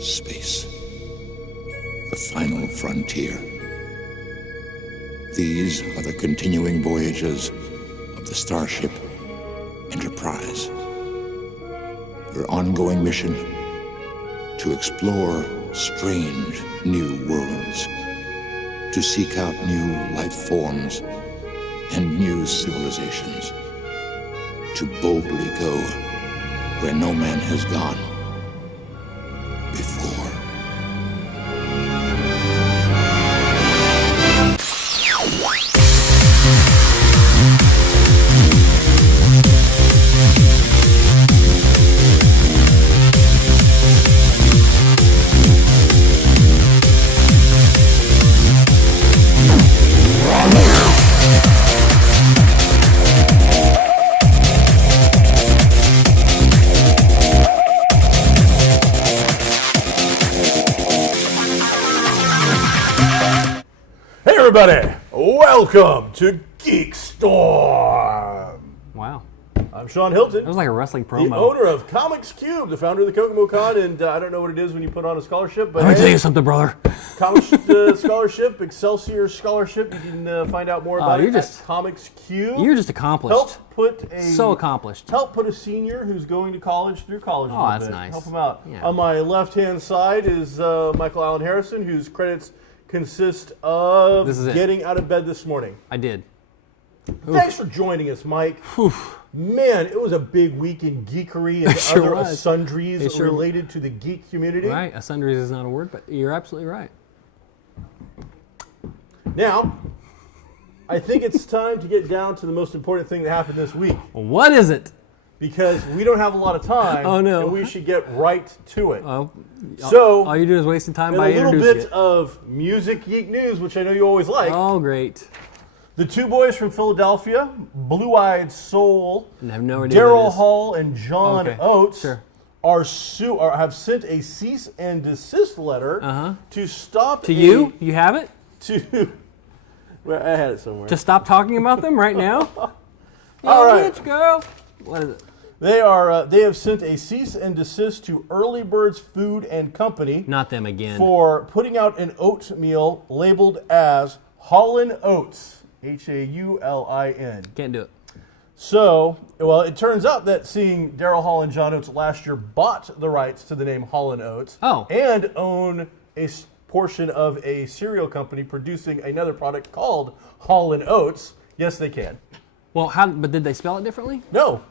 space. The final frontier. These are the continuing voyages of the starship Enterprise. Her ongoing mission to explore strange new worlds, to seek out new life forms and new civilizations, to boldly go where no man has gone before. Everybody, welcome to GeekStorm. Wow. I'm Sean Hilton. That was like a wrestling promo. The owner of Comics Cube, the founder of the Kokomo Con, and I don't know what it is when you put on a scholarship, but Let me tell you something, brother. Comics Scholarship, Excelsior Scholarship. You can find out more about it at Comics Cube. You're just accomplished. So accomplished. Help put a senior who's going to college through college. Oh, that's nice. Help him out. Yeah. On my left-hand side is Michael Allen Harrison, whose credits consist of getting out of bed this morning. I did. Thanks for joining us, Mike. Oof. Man, it was a big week in geekery and other sundries related to the geek community. Right, a sundries is not a word, but you're absolutely right. Now, I think it's time to get down to the most important thing that happened this week. What is it? Because we don't have a lot of time, Oh, no. and we should get right to it. So, all you do is wasting time by introducing a little bit of music geek news, which I know you always like. Oh, great. The two boys from Philadelphia, Blue Eyed Soul, I have no idea Daryl Hall and John Oates, Sure. have sent a cease and desist letter to stop. To you? You have it? Well, I had it somewhere. To stop talking about them right now? All right, bitch, girl. What is it? They have sent a cease and desist to Early Birds Food and Company. Not them again. For putting out an oatmeal labeled as Haulin' Oats, Haulin. Can't do it. So, well, it turns out that seeing Daryl Hall and John Oates last year bought the rights to the name Haulin' Oats and own a portion of a cereal company producing another product called Haulin' Oats. Yes, they can. Well, but did they spell it differently? No.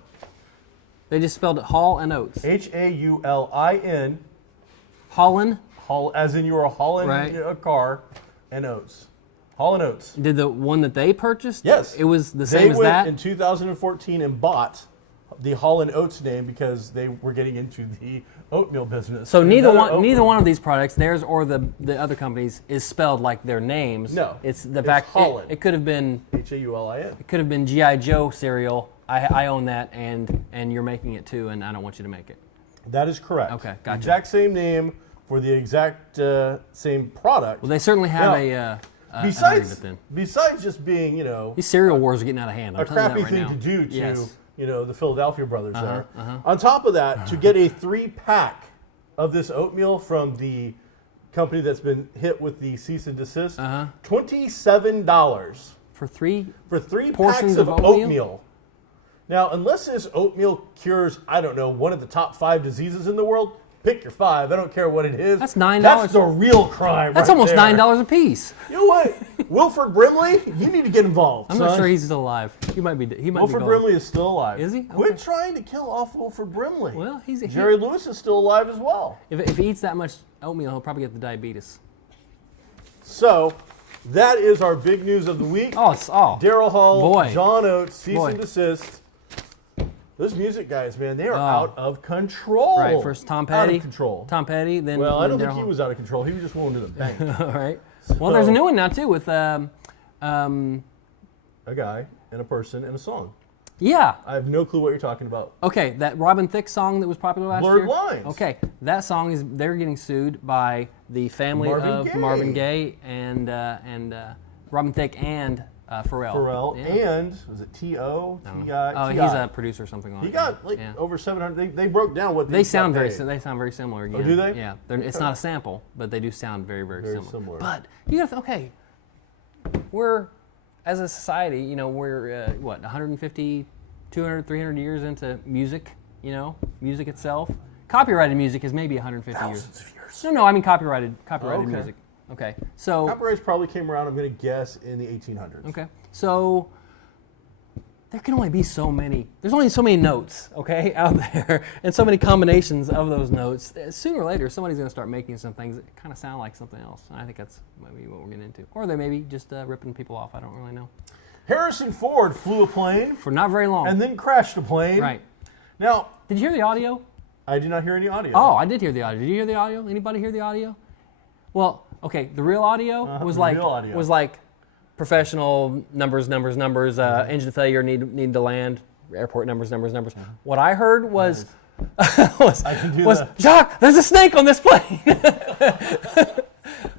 They just spelled it Hall and Oats. Haulin. Hollin? As in you are hauling a car, and oats. Haulin' Oats. Did the one that they purchased? Yes. It was the same as that? They went in 2014 and bought the Haulin' Oats name because they were getting into the oatmeal business. So neither one of these products, theirs or the other companies, is spelled like their names. No. It's the fact it could have been Haulin. It could have been G.I. Joe cereal. I own that, and you're making it too, and I don't want you to make it. That is correct. Okay, gotcha. Exact same name for the exact same product. Well, they certainly have besides just being, these cereal wars are getting out of hand. A crappy thing to do to the Philadelphia brothers there. On top of that, to get a 3-pack of this oatmeal from the company that's been hit with the cease and desist, $27 for three packs of oatmeal. Now, unless this oatmeal cures, I don't know, one of the top 5 diseases in the world, pick your 5. I don't care what it is. That's $9. That's the real crime. That's right almost there. $9 a piece. You know what? Wilford Brimley, you need to get involved. I'm not sure he's still alive. He might be. Wilford Brimley is still alive. Is he? Quit trying to kill off Wilford Brimley. Well, Jerry Lewis is still alive as well. If he eats that much oatmeal, he'll probably get the diabetes. So, that is our big news of the week. Daryl Hall, John Oates, cease and desist. Those music guys, man, they are out of control. Right, first Tom Petty. Out of control. Tom Petty, then I don't think Daryl he was out of control. He was just going to the bank. All right. So, well, there's a new one now, too, with a guy and a person and a song. Yeah. I have no clue what you're talking about. Okay, that Robin Thicke song that was popular last year? Blurred Lines. Okay, that song they're getting sued by the family of Marvin Gaye and Robin Thicke and Pharrell. And was it T.O.? Oh, he's a producer or something like that. He got over 700. They broke down what they sound very similar again. Oh, do they? Yeah. It's not a sample, but they do sound very, very similar. But you got okay. We're as a society, we're 150, 200, 300 years into music. Music itself. Copyrighted music is maybe 150 Thousands of years. No, I mean copyrighted music. Okay, so copyrights probably came around. I'm going to guess in the 1800s. Okay, so there can only be so many. There's only so many notes, okay, out there, and so many combinations of those notes. Sooner or later, somebody's going to start making some things that kind of sound like something else. And I think that's maybe what we're getting into, or they may be just ripping people off. I don't really know. Harrison Ford flew a plane for not very long, and then crashed a plane. Right. Now, did you hear the audio? I did not hear any audio. Oh, I did hear the audio. Did you hear the audio? Anybody hear the audio? Well, okay, the real audio was like professional numbers, engine failure, need to land, airport numbers. What I heard was Jacques, there's a snake on this plane.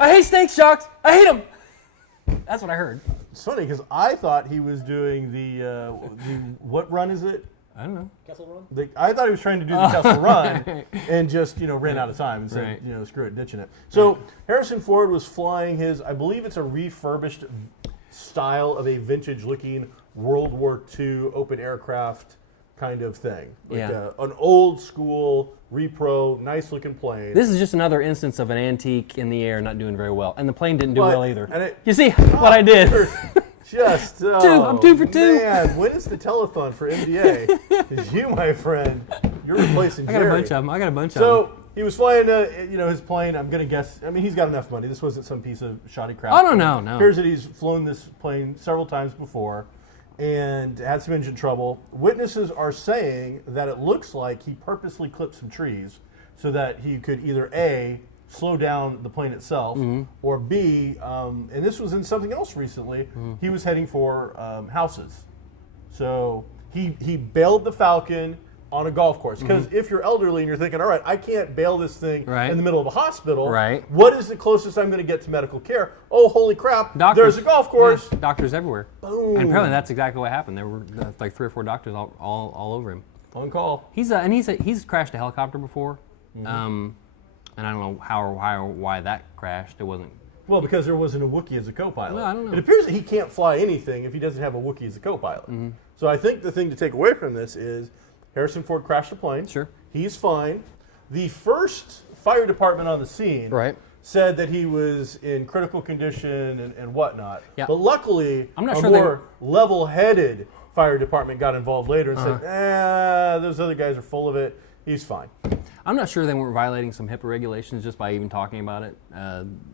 I hate snakes, Jacques. I hate them. That's what I heard. It's funny because I thought he was doing the what run is it? I don't know. Kessel Run? I thought he was trying to do the Kessel Run and just, ran out of time and said, screw it, ditching it. So Harrison Ford was flying his, I believe it's a refurbished style of a vintage-looking World War II open aircraft kind of thing. An old school, repro, nice-looking plane. This is just another instance of an antique in the air not doing very well. And the plane didn't do well either. You see what I did? I'm 2 for 2. Man, when is the telethon for MDA? Because you, my friend, you're replacing Jerry. I got a bunch of them. So he was flying, his plane. I'm gonna guess. I mean, he's got enough money. This wasn't some piece of shoddy crap. Oh no. Here's that he's flown this plane several times before, and had some engine trouble. Witnesses are saying that it looks like he purposely clipped some trees so that he could either A, slow down the plane itself, or B, and this was in something else recently, he was heading for houses. So he bailed the Falcon on a golf course. Because if you're elderly and you're thinking, all right, I can't bail this thing in the middle of a hospital, what is the closest I'm going to get to medical care? Oh, holy crap, there's a golf course. Yeah, doctors everywhere. Boom. And apparently that's exactly what happened. There were like 3 or 4 doctors all over him. On call. He's crashed a helicopter before. And I don't know how or why that crashed. It wasn't. Well, because there wasn't a Wookiee as a co-pilot. Well, I don't know. It appears that he can't fly anything if he doesn't have a Wookiee as a co-pilot. So I think the thing to take away from this is Harrison Ford crashed a plane. Sure. He's fine. The first fire department on the scene said that he was in critical condition and whatnot. Yeah. But luckily, a more level-headed fire department got involved later and said, those other guys are full of it. He's fine. I'm not sure they weren't violating some HIPAA regulations just by even talking about it.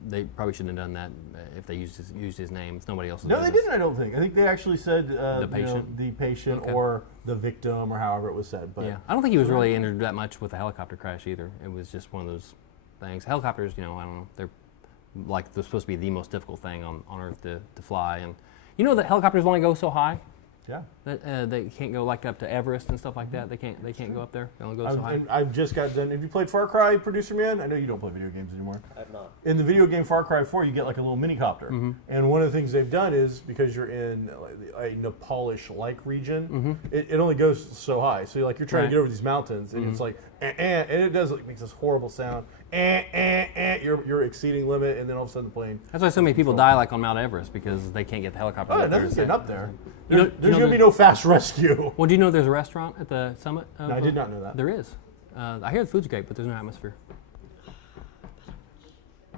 They probably shouldn't have done that if they used his name. It's nobody else's. No, they didn't. I don't think. I think they actually said the patient, or the victim, or however it was said. But yeah, I don't think he was really injured that much with the helicopter crash either. It was just one of those things. Helicopters, I don't know. They're supposed to be the most difficult thing on Earth to fly, and that helicopters only go so high. Yeah. They can't go up to Everest and stuff like that. They can't go up there. They only go so high. And I've just got done. Have you played Far Cry, Producer Man? I know you don't play video games anymore. I have not. In the video game Far Cry 4, you get like a little mini copter. And one of the things they've done is, because you're in a Nepalish-like region, it only goes so high. So you're trying to get over these mountains, and it's like, and it does makes this horrible sound. You're exceeding limit, and then all of a sudden the plane. That's why so many people die on Mount Everest, because they can't get the helicopter up there. Nothing's getting up there. There's going to be no fast rescue. Well, do you know there's a restaurant at the summit? No, I did not know that. There is. I hear the food's great, but there's no atmosphere.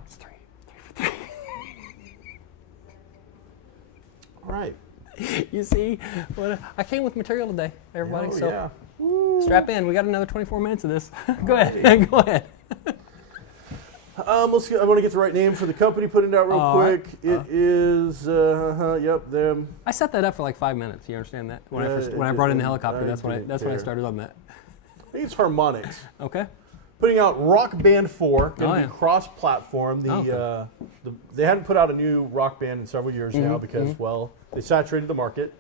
It's 3 for 3. All right. You see, I came with material today, everybody. Strap in. We got another 24 minutes of this. Go ahead. Go ahead. I want to get the right name for the company. Put it out real quick. It is them. I set that up for like 5 minutes. You understand that? When I brought in the helicopter, that's when I started on that. I think it's Harmonix. Okay. Putting out Rock Band 4, going to be cross-platform. They hadn't put out a new Rock Band in several years now because they saturated the market,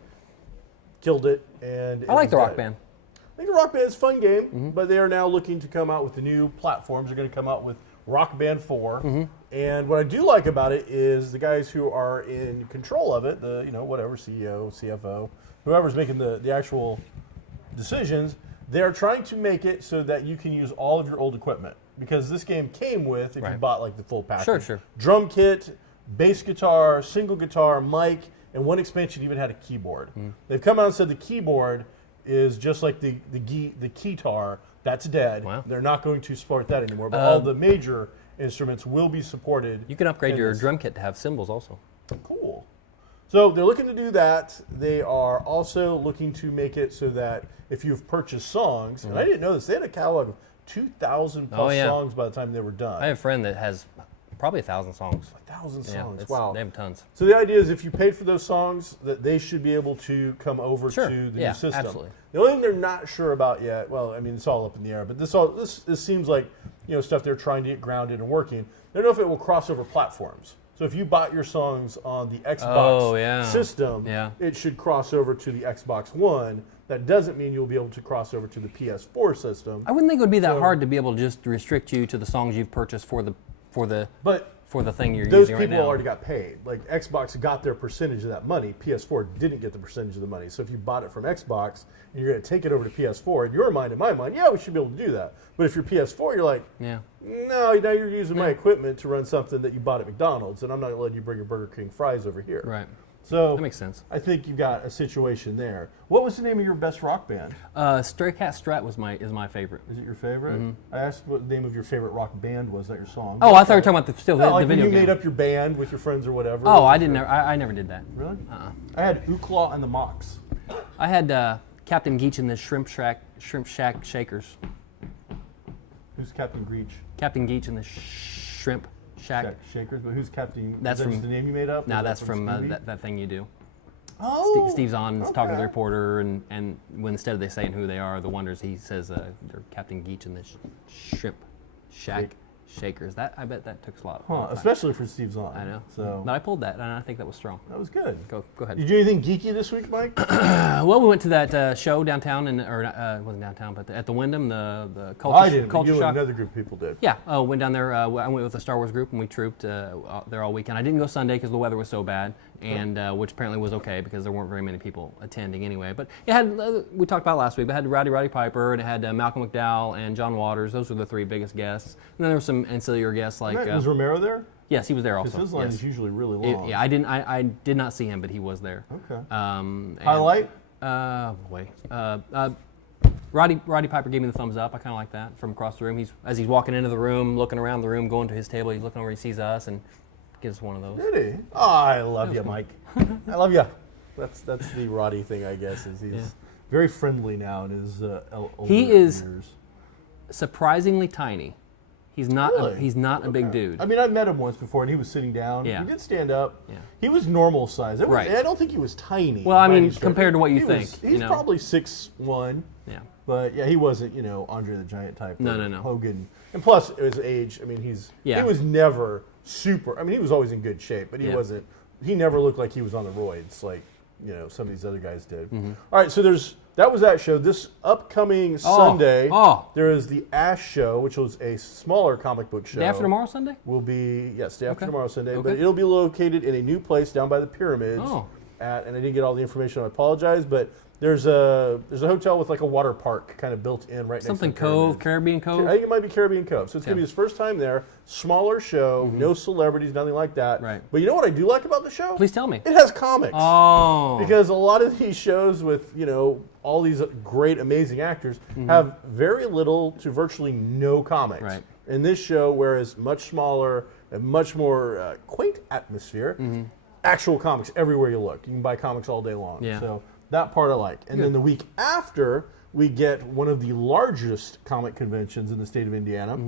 killed it, and I like the Rock Band. I think the Rock Band is a fun game, but they are now looking to come out with the new platforms. They're going to come out with Rock Band 4. And what I do like about it is the guys who are in control of it, the whatever CEO, CFO, whoever's making the actual decisions, they're trying to make it so that you can use all of your old equipment. Because this game came with, if you bought like the full package, drum kit, bass guitar, single guitar, mic, and one expansion even had a keyboard. They've come out and said the keyboard is just like the keytar. That's dead. Wow. They're not going to support that anymore. But all the major instruments will be supported. You can upgrade your drum kit to have cymbals also. Cool. So they're looking to do that. They are also looking to make it so that if you've purchased songs, and I didn't know this, they had a catalog of 2,000 plus songs by the time they were done. I have a friend that has probably 1,000 songs. 1,000 songs, Yeah, wow. They have tons. So the idea is if you paid for those songs, that they should be able to come over to the new system. Absolutely. The only thing they're not sure about yet, well, I mean, it's all up in the air, but this seems like stuff they're trying to get grounded and working. They don't know if it will cross over platforms. So if you bought your songs on the Xbox system, it should cross over to the Xbox One. That doesn't mean you'll be able to cross over to the PS4 system. I wouldn't think it would be that hard to be able to just restrict you to the songs you've purchased for the thing you're using right now. Those people already got paid. Like Xbox got their percentage of that money. PS4 didn't get the percentage of the money. So if you bought it from Xbox and you're going to take it over to PS4, in your mind, in my mind, we should be able to do that. But if you're PS4, you're like, no, now you're using my equipment to run something that you bought at McDonald's, and I'm not going to let you bring your Burger King fries over here. Right. So that makes sense. I think you've got a situation there. What was the name of your best rock band? Stray Cat Strat is my favorite. Is it your favorite? I asked what the name of your favorite rock band was, not your song. Oh, I thought you were talking about the video when game. You made up your band with your friends or whatever. Oh, I didn't. I never did that. Really? I had Ooklaw and the Mox. I had Captain Geach and the Shrimp Shack Shakers. Who's Captain Geach? Captain Geach and the Shrimp Shack Shakers, but who's Captain? That's from just the name you made up. No, that's from that thing you do. Oh, Steve's on talking to the reporter, and when instead of they saying who they are, the Wonders, he says they're Captain Geach and the Shrimp Shack Shakers. I bet that took a lot. Especially for Steve Zahn. I know. So, but I pulled that, and I think that was strong. That was good. Go ahead. Did you do anything geeky this week, Mike? Well, we went to that show downtown, it wasn't downtown, but at the Wyndham, the culture. I didn't. Culture you Shock. and another group of people did. Yeah, went down there. I went with the Star Wars group, and we trooped there all weekend. I didn't go Sunday because the weather was so bad, and which apparently was okay because there weren't very many people attending anyway. But it had we talked about it last week. But it had Roddy Piper, and it had Malcolm McDowell and John Waters. Those were the three biggest guests. And then there were some ancillary guests like. Was Romero there? Yes, he was there also. His line is usually really long. I did not see him, but he was there. Okay. Highlight? Roddy Piper gave me the thumbs up. I kind of like that from across the room. As he's walking into the room, looking around the room, going to his table, he's looking over, he sees us, and gives us one of those. Did he? Oh, I love you, Mike. I love you. That's the Roddy thing, I guess. Is he's very friendly now in his older years. Surprisingly tiny. He's not. Really? He's not a big dude. I mean, I've met him once before, and he was sitting down. Yeah. He did stand up. Yeah. He was normal size. Right. I don't think he was tiny. Well, I mean, compared to what you think. He's probably 6'1". Yeah. But yeah, he wasn't, Andre the Giant type. No. Hogan. And plus, his age. I mean, he was never super. I mean, he was always in good shape, but he wasn't. He never looked like he was on the roids like some of these other guys did. Mm-hmm. All right, so that was that show. This upcoming Sunday, there is the Ash Show, which was a smaller comic book show. Day after tomorrow Sunday? Will be day after tomorrow Sunday, but it'll be located in a new place down by the pyramids. And I didn't get all the information. I apologize, but there's a hotel with like a water park kind of built in right next to the pyramids. Caribbean Cove. I think it might be Caribbean Cove. So it's gonna be his first time there. Smaller show, no celebrities, nothing like that. Right. But you know what I do like about the show? Please tell me. It has comics. Oh. Because a lot of these shows with all these great, amazing actors have very little to virtually no comics. Right. In this show, whereas much smaller and much more quaint atmosphere, actual comics everywhere you look. You can buy comics all day long. Yeah. So that part I like. And then the week after, we get one of the largest comic conventions in the state of Indiana.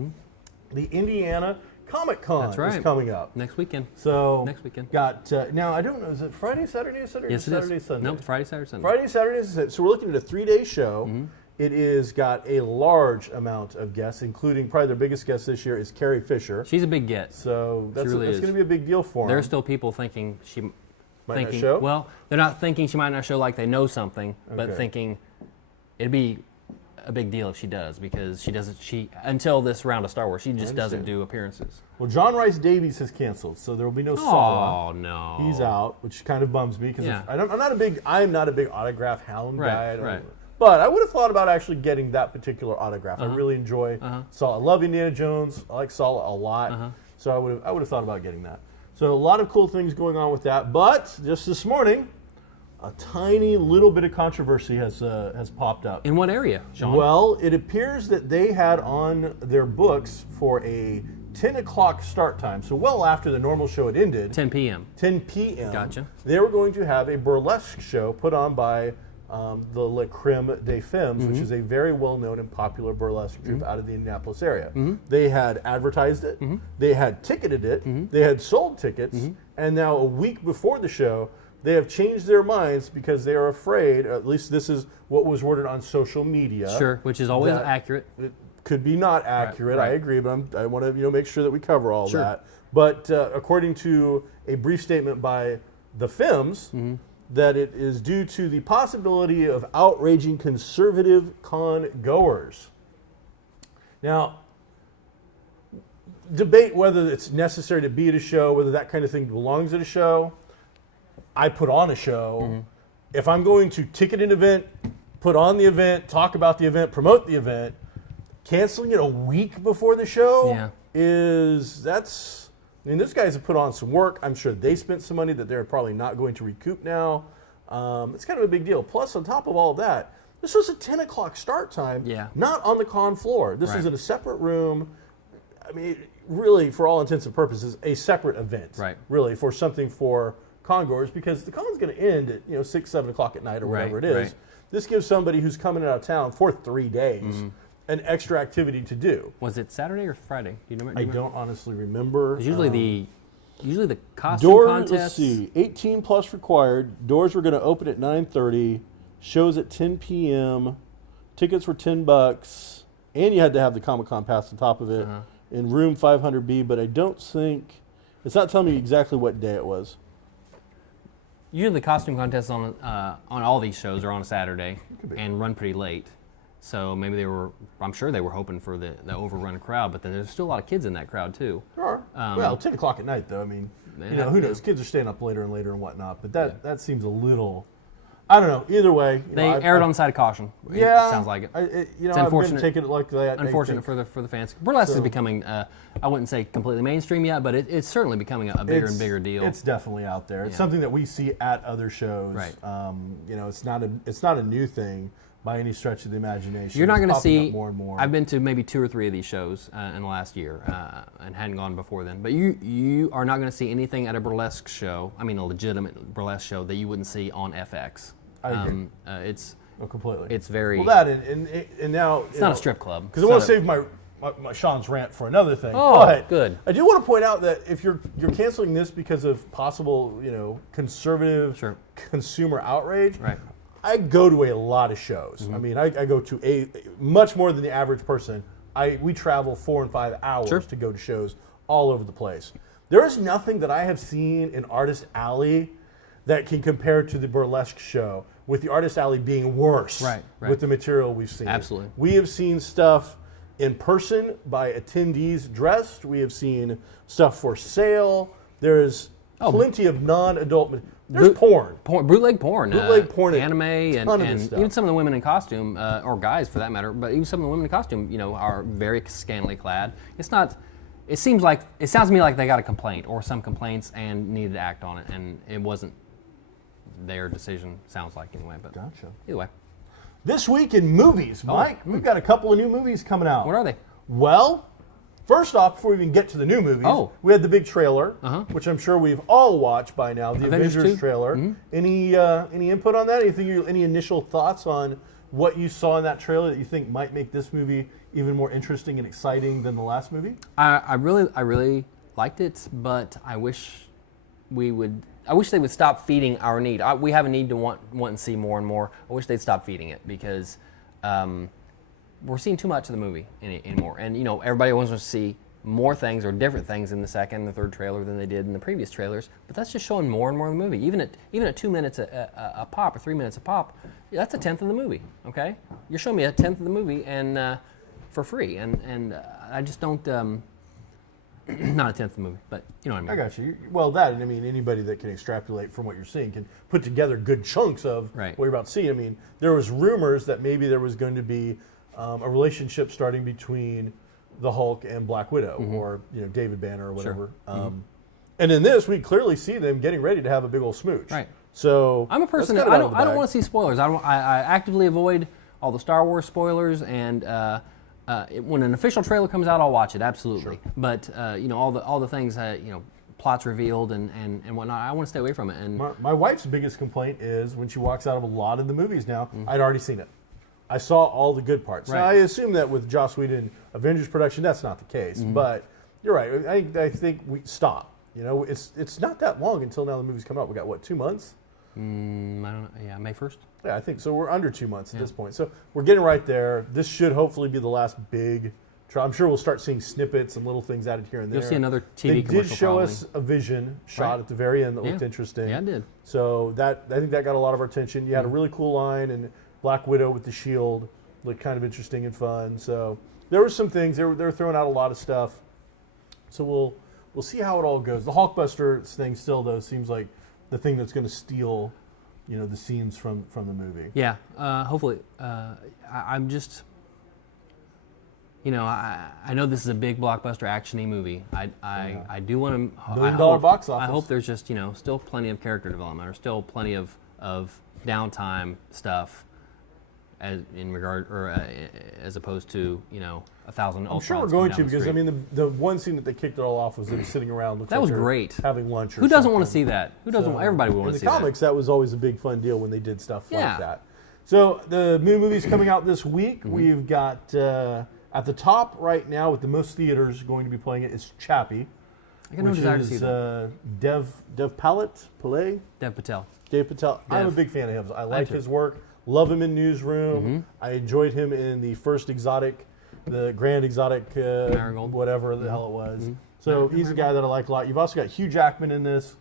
The Indiana Comic Con is coming up. Next weekend. So next weekend. Got now I don't know, is it Friday, Saturday, Sunday? Yes, Saturday, it is. Sunday? No, Friday, Saturday, Sunday. Friday, Saturday, Sunday. So we're looking at a 3-day show. It is got a large amount of guests, including probably their biggest guest this year is Carrie Fisher. She's a big get. So that's really going to be a big deal for her. There are still people thinking she might not show? Well, they're not thinking she might not show like they know something, but thinking it'd be a big deal if she does, because until this round of Star Wars, she just doesn't do appearances. Well, John Rhys Davies has canceled, so there will be no Sala. Oh no, he's out, which kind of bums me because I'm not a big autograph hound guy. Right. But I would have thought about actually getting that particular autograph. I really enjoy Sala. I love Indiana Jones. I like Sala a lot, so I would have thought about getting that. So a lot of cool things going on with that. But just this morning, a tiny little bit of controversy has popped up. In what area, Sean? Well, it appears that they had on their books for a 10 o'clock start time, so well after the normal show had ended. 10 p.m. 10 p.m. Gotcha. They were going to have a burlesque show put on by the Le Creme des Femmes, which is a very well-known and popular burlesque troupe out of the Indianapolis area. They had advertised it, they had ticketed it, they had sold tickets, and now a week before the show, they have changed their minds because they are afraid, at least this is what was worded on social media. Sure, which is always accurate. It could be not accurate, Right. I agree, but I want to make sure that we cover all that. But according to a brief statement by the Femmes, that it is due to the possibility of outraging conservative con-goers. Now, debate whether it's necessary to be at a show, whether that kind of thing belongs at a show. I put on a show. If I'm going to ticket an event, put on the event, talk about the event, promote the event, canceling it a week before the show I mean, those guys have put on some work. I'm sure they spent some money that they're probably not going to recoup now. It's kind of a big deal. Plus, on top of all of that, this was a 10 o'clock start time, not on the con floor. This is in a separate room. I mean, really, for all intents and purposes, a separate event, really, for something for con-goers, because the con's going to end at 6, 7 o'clock at night or whatever it is. This gives somebody who's coming out of town for 3 days an extra activity to do. Was it Saturday or Friday? Do you remember? I don't honestly remember. Usually the costume contest. Let's see, 18 plus required. Doors were going to open at 9:30. Shows at 10 p.m. Tickets were $10, and you had to have the Comic-Con pass on top of it in room 500B. But I don't think it's not telling me exactly what day it was. Usually the costume contests on all these shows are on a Saturday and run pretty late. So maybe I'm sure they were hoping for the overrun crowd, but then there's still a lot of kids in that crowd too. There are. Well, 10 o'clock at night though, I mean, who knows? Kids are staying up later and later and whatnot, but that seems a little, I don't know, either way. They erred on the side of caution. Yeah. It sounds like it. It's unfortunate. I've been taking it like that. Unfortunate for the fans. Burlesque is becoming, I wouldn't say completely mainstream yet, but it's certainly becoming a bigger and bigger deal. It's definitely out there. It's something that we see at other shows. Right. It's not a new thing by any stretch of the imagination. You're not going to see more and more. I've been to maybe 2 or 3 of these shows in the last year and hadn't gone before then. But you are not going to see anything at a burlesque show, I mean a legitimate burlesque show, that you wouldn't see on FX. I agree. Completely. It's very... Well, that and now... It's not a strip club. Because I want to save my Sean's rant for another thing. Oh, but good. I do want to point out that if you're canceling this because of possible, conservative consumer outrage... Right. I go to a lot of shows. I mean, I go to a much more than the average person. We travel 4 and 5 hours to go to shows all over the place. There is nothing that I have seen in Artist Alley that can compare to the burlesque show, with the Artist Alley being worse with the material we've seen. Absolutely. We have seen stuff in person by attendees dressed. We have seen stuff for sale. There is plenty of non-adult material. There's porn. Bootleg porn. Anime, and stuff. even some of the women in costume, or guys for that matter, but even some of the women in costume, are very scantily clad. It's not, it sounds to me like they got a complaint or some complaints and needed to act on it, and it wasn't their decision, sounds like anyway. But gotcha. Either way. This week in movies, Mike, we've got a couple of new movies coming out. What are they? Well, first off, before we even get to the new movies, we had the big trailer, which I'm sure we've all watched by now, the Avengers trailer. Any input on that? Any initial thoughts on what you saw in that trailer that you think might make this movie even more interesting and exciting than the last movie? I really liked it, but I wish they would stop feeding our need. We have a need to want and see more and more. I wish they'd stop feeding it, because we're seeing too much of the movie anymore. And everybody wants to see more things or different things in the second and the third trailer than they did in the previous trailers. But that's just showing more and more of the movie. Even at 2 minutes a pop or 3 minutes a pop, that's a tenth of the movie. Okay, you're showing me a tenth of the movie and for free, and I just don't. Not a tenth of the movie, but you know what I mean. I got you. Well, that, and I mean, anybody that can extrapolate from what you're seeing can put together good chunks of what you're about to see. I mean, there was rumors that maybe there was going to be a relationship starting between the Hulk and Black Widow, or David Banner or whatever. Sure. And in this, we clearly see them getting ready to have a big old smooch. Right. So I'm a person that I don't want to see spoilers. I actively avoid all the Star Wars spoilers, and when an official trailer comes out, I'll watch it, absolutely. Sure. But all the things plots revealed and whatnot, I want to stay away from it. And my wife's biggest complaint is when she walks out of a lot of the movies now, I'd already seen it. I saw all the good parts. Right. Now, I assume that with Joss Whedon Avengers production, that's not the case. But you're right. I think we stop. It's not that long until now the movies come out. We got what, 2 months? I don't know. Yeah, May 1st. Yeah, I think so. We're under 2 months at this point. So we're getting right there. This should hopefully be the last big trial. I'm sure we'll start seeing snippets and little things added here and there. You'll see another TV they commercial. They did show us a Vision shot at the very end that looked interesting. Yeah, it did. So I think that got a lot of our attention. You had a really cool line, and Black Widow with the shield looked kind of interesting and fun. So there were some things. They were throwing out a lot of stuff. So we'll see how it all goes. The Hulkbuster thing still, though, seems like the thing that's going to steal the scenes from the movie. Yeah, hopefully. I'm just, I know this is a big blockbuster actiony movie. I do want to. $1 billion box office. I hope there's just still plenty of character development, or still plenty of downtime stuff, as opposed to 1,000. I'm sure we're going to, because I mean the one scene that they kicked it all off was them sitting around. That was great. Having lunch. Who doesn't want to see that? Who doesn't? Everybody would want to see that. In the comics, that was always a big fun deal when they did stuff like that. So the new movies coming out this week. We've got at the top right now with the most theaters going to be playing it is Chappie. I got no desire to see that. Dev Patel. Dave Patel. I'm a big fan of his. I like his work. Love him in Newsroom. I enjoyed him in the first the Grand Exotic, Marigold, whatever the hell it was. So he's a guy that I like a lot. You've also got Hugh Jackman in this,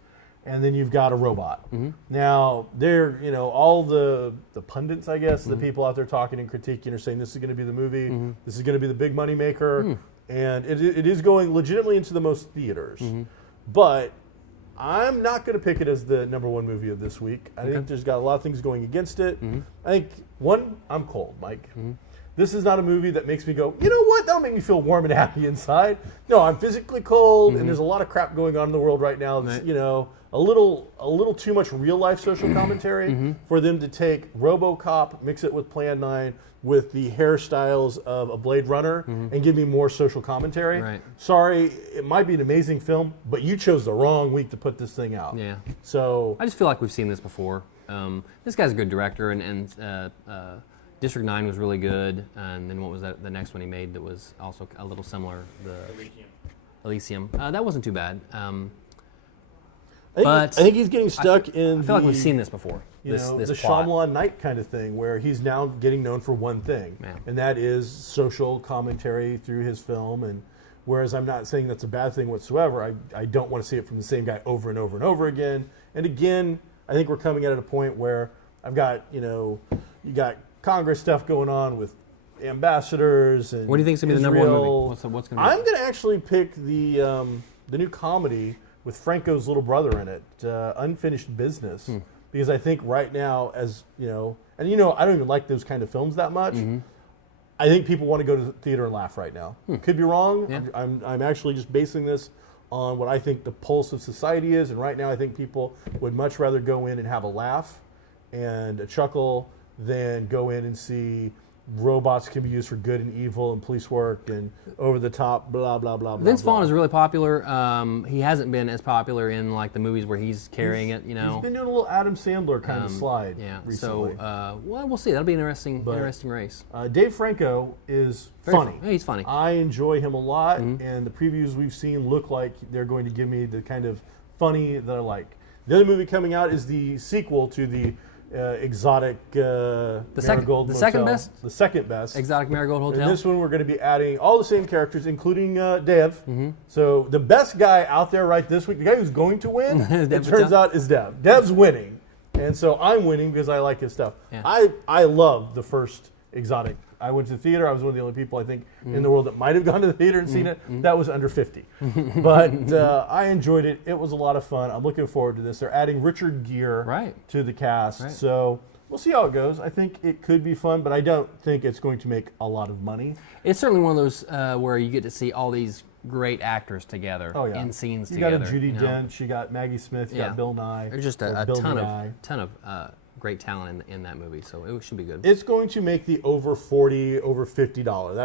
and then you've got a robot. Now, they're all the pundits, I guess, the people out there talking and critiquing are saying this is going to be the movie. This is going to be the big money maker, and it is going legitimately into the most theaters. But I'm not going to pick it as the #1 movie of this week. I think there's got a lot of things going against it. I think, one, I'm cold, Mike. This is not a movie that makes me go, you know what, that'll make me feel warm and happy inside. No, I'm physically cold, and there's a lot of crap going on in the world right now. That's, a little too much real-life social commentary for them to take RoboCop, mix it with Plan 9, with the hairstyles of a Blade Runner, and give me more social commentary. Right. Sorry, it might be an amazing film, but you chose the wrong week to put this thing out. Yeah. So I just feel like we've seen this before. This guy's a good director, and District 9 was really good. And then what was that? The next one he made that was also a little similar. The Elysium. That wasn't too bad. I think he's getting stuck in. I feel like we've seen this before. This the plot. Shyamalan Night kind of thing, where he's now getting known for one thing, and that is social commentary through his film. And whereas I'm not saying that's a bad thing whatsoever, I don't want to see it from the same guy over and over and over again. And again, I think we're coming at a point where I've got you got Congress stuff going on with ambassadors and. What do you think is going to be the #1 movie? What's going to be? I'm going to actually pick the new comedy with Franco's little brother in it, Unfinished Business, because I think right now, as and I don't even like those kind of films that much. I think people want to go to the theater and laugh right now. Could be wrong. Yeah. I'm actually just basing this on what I think the pulse of society is, and right now I think people would much rather go in and have a laugh and a chuckle than go in and see robots can be used for good and evil and police work and over the top blah blah blah. Vince blah. Vaughn is really popular. He hasn't been as popular in like the movies where he's carrying it. He's been doing a little Adam Sandler kind of slide. Yeah. Recently. So we'll see. That'll be an interesting race. Dave Franco is funny. Yeah, he's funny. I enjoy him a lot, and the previews we've seen look like they're going to give me the kind of funny that I like. The other movie coming out is the sequel to the exotic Marigold the Motel. second best? The second best. Exotic Marigold Hotel. In this one, we're going to be adding all the same characters, including Dev. So the best guy out there right this week, the guy who's going to win, it turns out is Dev. Dev's winning. And so I'm winning because I like his stuff. Yeah. I love the first exotic. I went to the theater. I was one of the only people, I think, in the world that might have gone to the theater and seen it. That was under 50. But I enjoyed it. It was a lot of fun. I'm looking forward to this. They're adding Richard Gere to the cast. So we'll see how it goes. I think it could be fun, but I don't think it's going to make a lot of money. It's certainly one of those where you get to see all these great actors together in scenes together. You got a Judi Dench, you got Maggie Smith, you got Bill Nye. There's just a ton of great talent in that movie, so it should be good. It's going to make the over $40, over $50.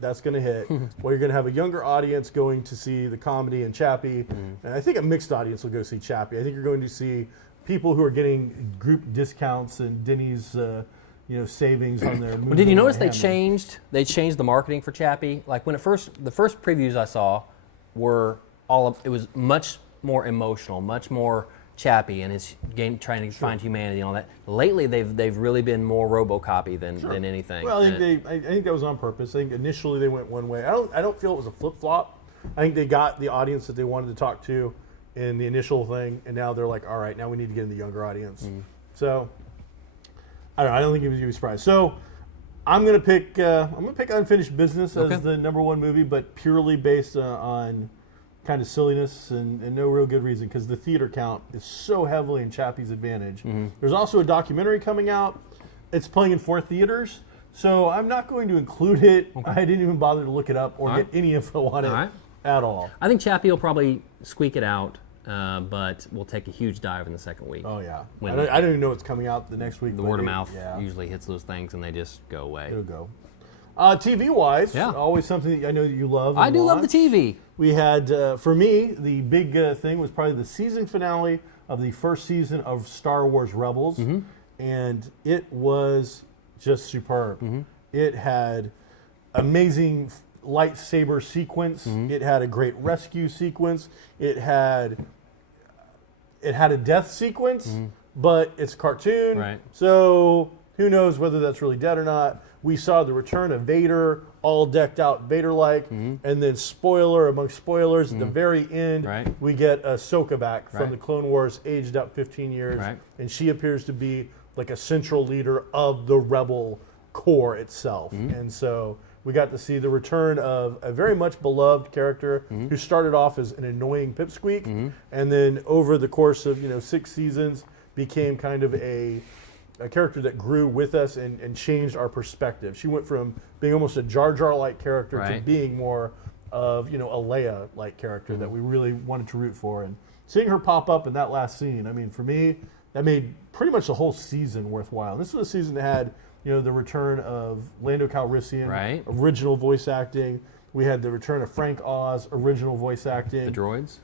That's going to hit. Well, you're going to have a younger audience going to see the comedy and Chappie, and I think a mixed audience will go see Chappie. I think you're going to see people who are getting group discounts and Denny's, savings on their. Well, did you notice they changed the marketing for Chappie? Like when the first previews I saw were it was much more emotional, much more Chappie and his game trying to find humanity and all that. Lately, they've really been more RoboCopy than anything. Well, I think that was on purpose. I think initially they went one way. I don't feel it was a flip flop. I think they got the audience that they wanted to talk to in the initial thing, and now they're like, all right, now we need to get in the younger audience. So I don't know. I don't think it was going to be surprised. So I'm gonna pick Unfinished Business as the number one movie, but purely based on kind of silliness and no real good reason, because the theater count is so heavily in Chappie's advantage. There's also a documentary coming out. It's playing in 4 theaters, so I'm not going to include it. I didn't even bother to look it up or get any info on it at all. I think Chappie will probably squeak it out, but we'll take a huge dive in the second week. Oh, yeah. I don't even know what's coming out the next week. The word of mouth usually hits those things, and they just go away. It'll go. TV-wise, always something that I know that you love. I do love the TV. We had, for me, the big thing was probably the season finale of the first season of Star Wars Rebels, and it was just superb. It had amazing lightsaber sequence. It had a great rescue sequence. It had a death sequence, but it's a cartoon, so who knows whether that's really dead or not. We saw the return of Vader, all decked out Vader-like, and then spoiler amongst spoilers, at the very end, we get Ahsoka back from the Clone Wars, aged up 15 years, and she appears to be like a central leader of the Rebel core itself. And so we got to see the return of a very much beloved character who started off as an annoying pipsqueak, and then over the course of 6 seasons became kind of a character that grew with us and changed our perspective. She went from being almost a Jar Jar-like character to being more of a Leia-like character that we really wanted to root for. And seeing her pop up in that last scene, I mean, for me, that made pretty much the whole season worthwhile. This was a season that had the return of Lando Calrissian, original voice acting. We had the return of Frank Oz, original voice acting. The droids.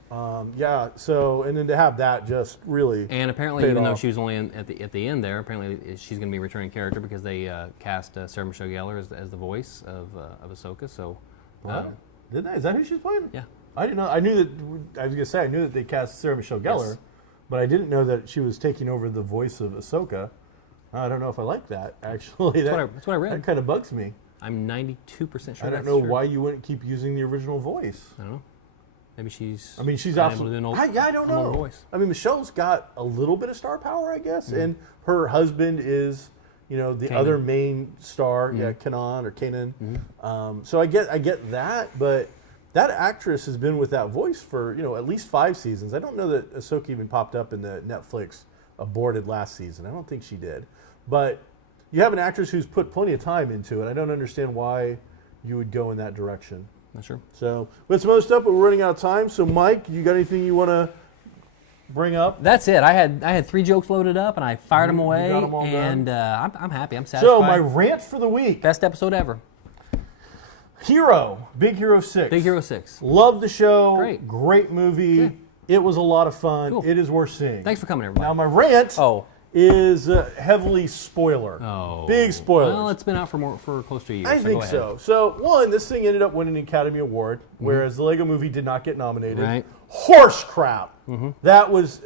So and then to have that just really and apparently even though she was only at the end there, apparently she's going to be a returning character because they cast Sarah Michelle Gellar as the voice of Ahsoka. So did they? Is that who she's playing? Yeah. I didn't know. I knew that they cast Sarah Michelle Gellar, but I didn't know that she was taking over the voice of Ahsoka. I don't know if I like that actually. That's what I read. That kind of bugs me. I'm 92% sure. I don't know why you wouldn't keep using the original voice. I don't know. Maybe she's. I mean, she's absolutely. I don't know. Voice. I mean, Michelle's got a little bit of star power, I guess, and her husband is, the Kanan. Other main star, Kanan or Kanan. So I get that, but that actress has been with that voice for at least 5 seasons. I don't know that Ahsoka even popped up in the Netflix aborted last season. I don't think she did, but. You have an actress who's put plenty of time into it. I don't understand why you would go in that direction. Not sure. So let's most up, but we're running out of time. So Mike, you got anything you want to bring up? That's it. I had 3 jokes loaded up, and I fired them away, got them all and I'm happy. I'm satisfied. So my rant for the week. Best episode ever. Hero, Big Hero 6. Big Hero 6. Love the show. Great movie. It was a lot of fun. Cool. It is worth seeing. Thanks for coming, everybody. Now my rant is heavily spoiler. Oh. Big spoilers. Well, it's been out for close to a year. I think so. So, one, this thing ended up winning an Academy Award, whereas the Lego Movie did not get nominated. Right. Horse crap. That was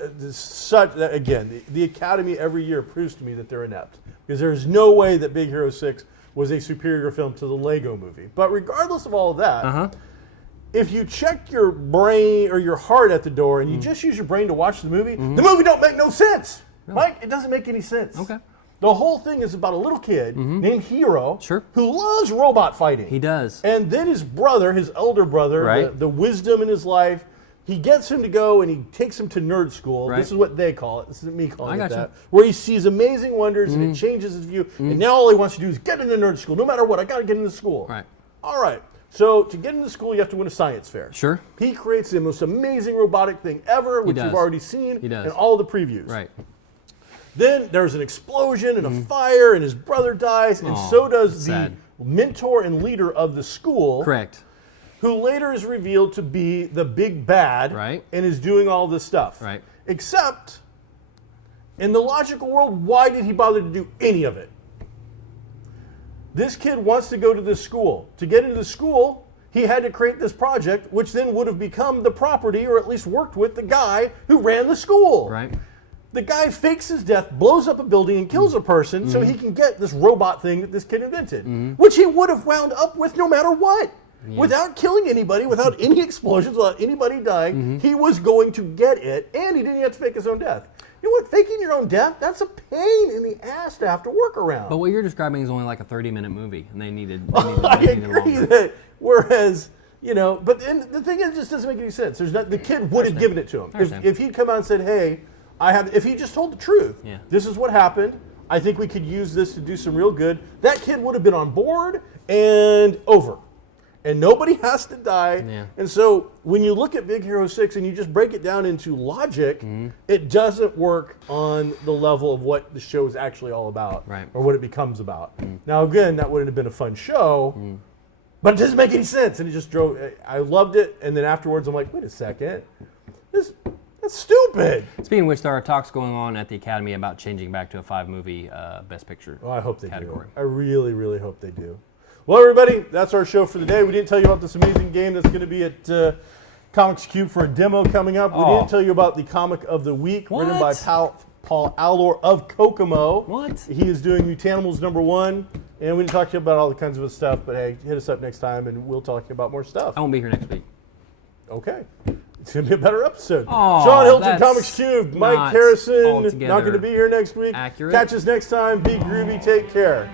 again, the Academy every year proves to me that they're inept. Because there's no way that Big Hero 6 was a superior film to the Lego Movie. But regardless of all of that, if you check your brain or your heart at the door and you just use your brain to watch the movie don't make no sense. No. Mike, it doesn't make any sense. Okay. The whole thing is about a little kid named Hero who loves robot fighting. He does. And then his brother, his elder brother, the wisdom in his life, he gets him to go and he takes him to nerd school. This is what they call it. This isn't me calling it that. Where he sees amazing wonders and it changes his view. And now all he wants to do is get into nerd school. No matter what, I got to get into school. Right. All right. So to get into school, you have to win a science fair. Sure. He creates the most amazing robotic thing ever, which you've already seen in all the previews. Right. Then there's an explosion and a fire, and his brother dies, and so does the mentor and leader of the school. Correct. Who later is revealed to be the big bad and is doing all this stuff. Right. Except, in the logical world, why did he bother to do any of it? This kid wants to go to this school. To get into the school, he had to create this project, which then would have become the property, or at least worked with the guy who ran the school. Right. The guy fakes his death, blows up a building, and kills a person so he can get this robot thing that this kid invented, which he would have wound up with no matter what. Yeah. Without killing anybody, without any explosions, without anybody dying, he was going to get it, and he didn't have to fake his own death. You know what? Faking your own death, that's a pain in the ass to have to work around. But what you're describing is only like a 30-minute movie, and they needed I agree that, whereas, but then the thing is, it just doesn't make any sense. The kid would have given it to him. If he'd come out and said, hey, if he just told the truth, this is what happened, I think we could use this to do some real good, that kid would have been on board and over. And nobody has to die. Yeah. And so when you look at Big Hero 6 and you just break it down into logic, it doesn't work on the level of what the show is actually all about or what it becomes about. Now, again, that wouldn't have been a fun show, but it doesn't make any sense. And it just I loved it. And then afterwards, I'm like, wait a second. That's stupid. Speaking of which, there are talks going on at the Academy about changing back to a 5-movie Best Picture I hope they category. do. I really, really hope they do. Well, everybody, that's our show for the day. We didn't tell you about this amazing game that's going to be at Comics Cube for a demo coming up. We didn't tell you about the comic of the week written by Paul Allor of Kokomo. What? He is doing Mutanimals #1, and we didn't talk to you about all the kinds of stuff, but hey, hit us up next time, and we'll talk to you about more stuff. I won't be here next week. Okay. It's going to be a better episode. Sean Hilton, Comics Cube. Mike Harrison, not going to be here next week. Accurate. Catch us next time. Be groovy. Take care.